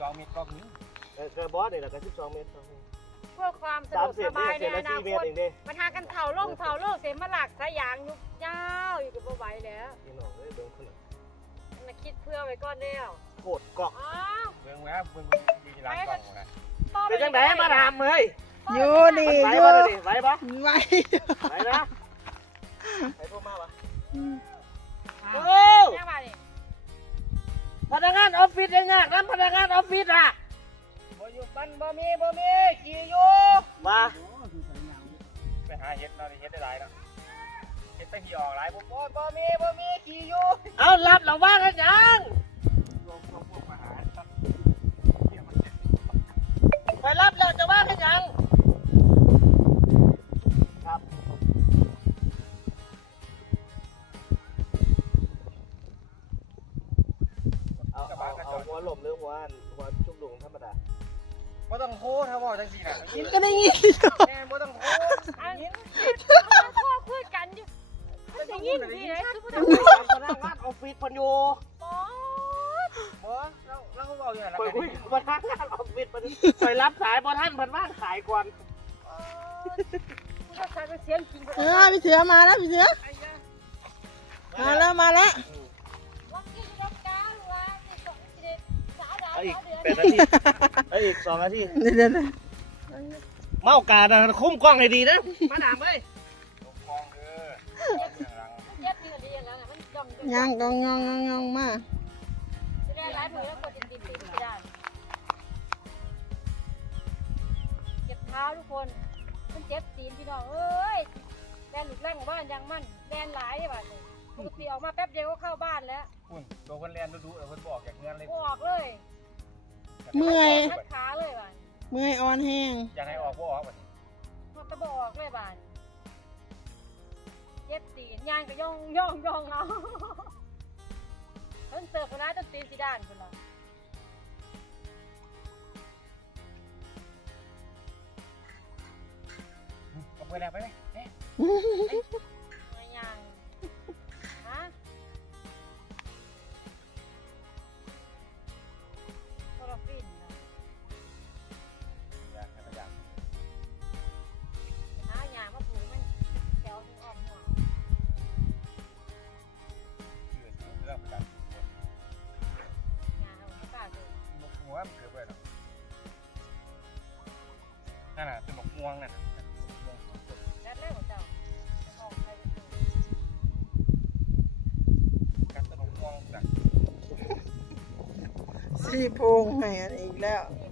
สองเมตรก็มีเออเกิดบอสนี่แหละก็สิบสองเมตรเพื่อความสะสาดมวกเศสษบายนี่ในเศษอละนาสี่เมคตรตเองเด้มาทากันเข่าล่งเข่าโลกเสียมาหลักสายยางยุกยาวอยู่กับบ่ไหวแล้วพี่น้องเอ้ยเบิ่งคนน่ะมาคิดเพื่อไว้ก่อนเดียวโกดเกาะอ้าวเบิ่งแวบเบิ่งดีหลังกล่องนะต่อเป็นจังไดมาถามเฮ้ยอยู่ดีไหวอยู่บ่เดี๋ยวนี้ไหวบ่ไว้ไหวนะไหวโทรมาบ่อืมโอ้แม่ว่านี่ พนักงานออฟฟิศยังยากนะพนักงานออฟฟิศอะบ่อยู่บ้านบ่มีบ่มีขี่อยู่มาไปหาเฮ็ดเนาะเฮ็ดได้หลายเนาะเฮ็ดไปที่ออกหลายปุ๊บบ่บ่มีบ่มีขี่อยู่เอารับแล้วว่ากันยัง หัวหล่มหรือหัวอันหัวชุบหลุงธรรมดาบ่ต้องโคถ้าบอกจังซี่น่ะกินก็ได้ยินแม่บ่ต้องโคอันพ่อคุยกันอยู่มันจะยินสิไหนคือบ่ต้องพนักงานออฟฟิศเพันอยู่โอ๊ยบ่เราเราก็บอกอยู่นั่นแหละคอยคุยกับพนักงานออฟฟิศมันคอยรับสายพอท่านเพิ่นว่างขายก่อนกูจะใส่เป็นเสียงจริงเออพี่เสือมาแล้วพี่เสือไอ้ยามาแล้วมาแล้ว เอาอีกสาวเดือนแปดนาทีเอาอีกสองนาทีเดี๋ยวเดี๋ยวเดี๋ยวเมากาดนะคุ้มกล้องให้ดีนะมาดามเอ้ยลงคลองเด้อข้างหลังเย็บยืนดีแล้วนะมันย่องย่างกองงองงองงองมาจะได้หลายมือแล้วกดติดติดติดไม่ได้เจ็บเท้าทุกคน มันเจ็บตีนพี่น้องเอ้ยแดนหลุดแรงของบ้านยังมั่นแดนหลายได้บ้านเลยปกติออกมาแป๊บเดียวก็เข้าบ้านแล้วคุณตัวเพิ่นเรียนดูๆเออเพิ่นบอกจากเงินเลยก็ออกเลย เมื่อยทัดขาเลยบ้านเมื่อยอ่อนแห้งอยากให้ออกบ่ออกบัดนี้มันตะบออกเลยบ้านเจ็บตีนย่างก็ย่องย่องย่องเอาเพิ่นเสิร์ฟคนนั้นจนตีนสีด้านคนละเอาไปแล้วไปไหมเอ๊ะไม่ หมกหัวมันเกือบไปแล้วนั่นน่ะเป็นหมกม่วงนั่นน่ะสดแล้วเล่หัวเจ้าออกไปเลยกัดต้นมะม่วงจ้ะสี่โพงให้อันอีกแล้วนี่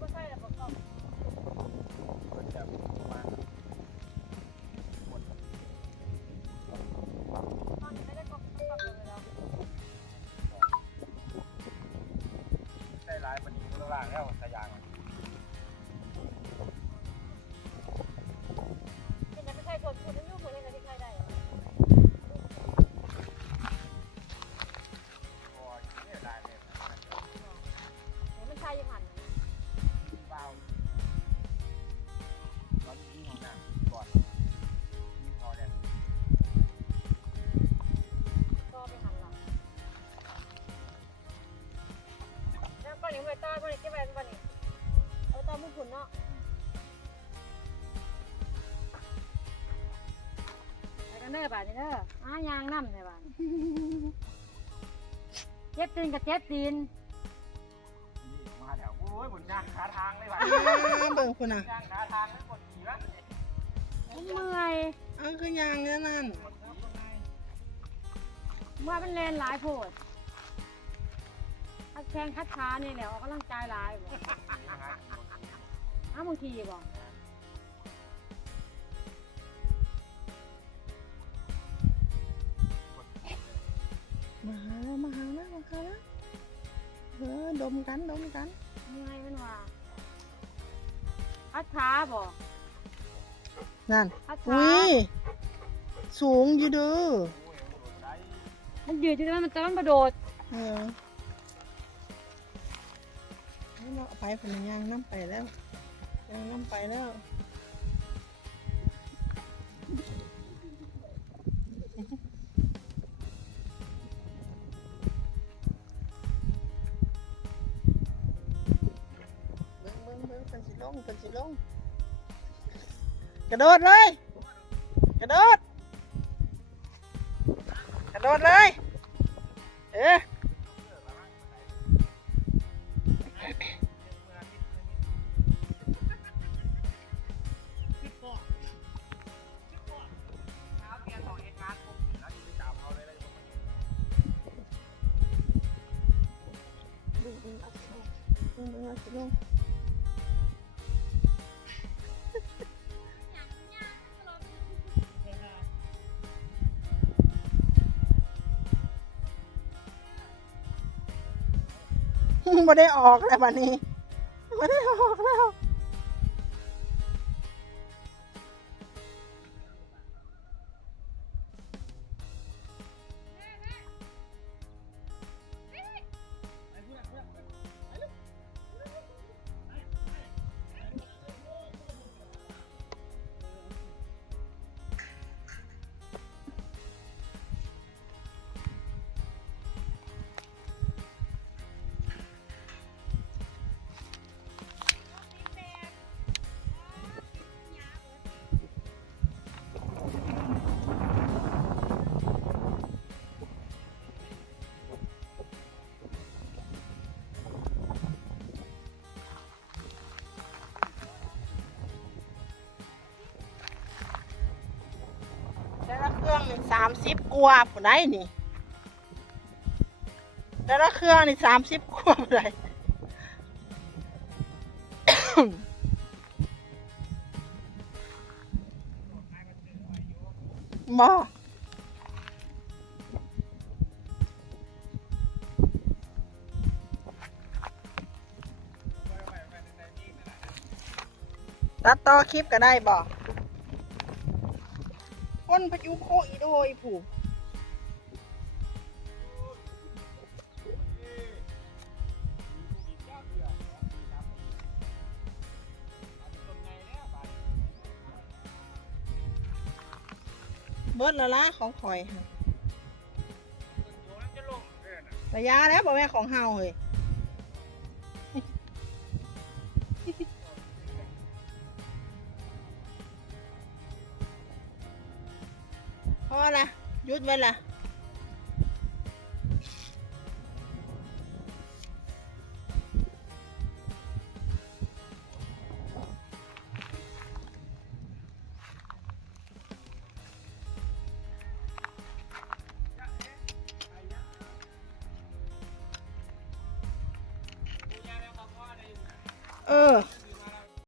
กันเด้อบาดนี้เด้ออ้ายางน้ำเลยบาดเจ็บตีนกับเจ็บตีนมาแล้วโอ้ยบนยางขาทางเลยว่ะเบิ่งคุณอะยางขาทางไม่กดขี่วะมันเมื่อยเอาคือยางเนี่ยนั่นเมื่อยมันแลนหลายโพดคัดแข้งคัดขานี่แหละออกกำลังกายหลายบ่อ้าวบางทีบ่ มกันดมกันเมื่อยมันว่าคัดขาบ่นั่นคัดอุ้ขายสูงอยู่เด้อมันยืดอยู่แต่มันแต่มันกระโดดเออนี่เราไปผลยางน้ำไปแล้วยางน้ำไปแล้ว งเพิ่นสิลง กระโดดเลย กระโดด กระโดดเลย เออเช้าเที่ยง ไม่ได้ออกแล้ววันนี้ไม่ได้ออกแล้ว สามสิบกว่าผู้ใดนี่แต่ละเครื่องนี่สามสิบกว่าผู้ใดบอตัดต่อคลิปก็ได้บอก คนพายุโคอีโดอีผูกเบิดและละของข่อยค่ะระยะแล้วบอกแม่ของเฮาเฮ้ย อละหยุดไว้ละ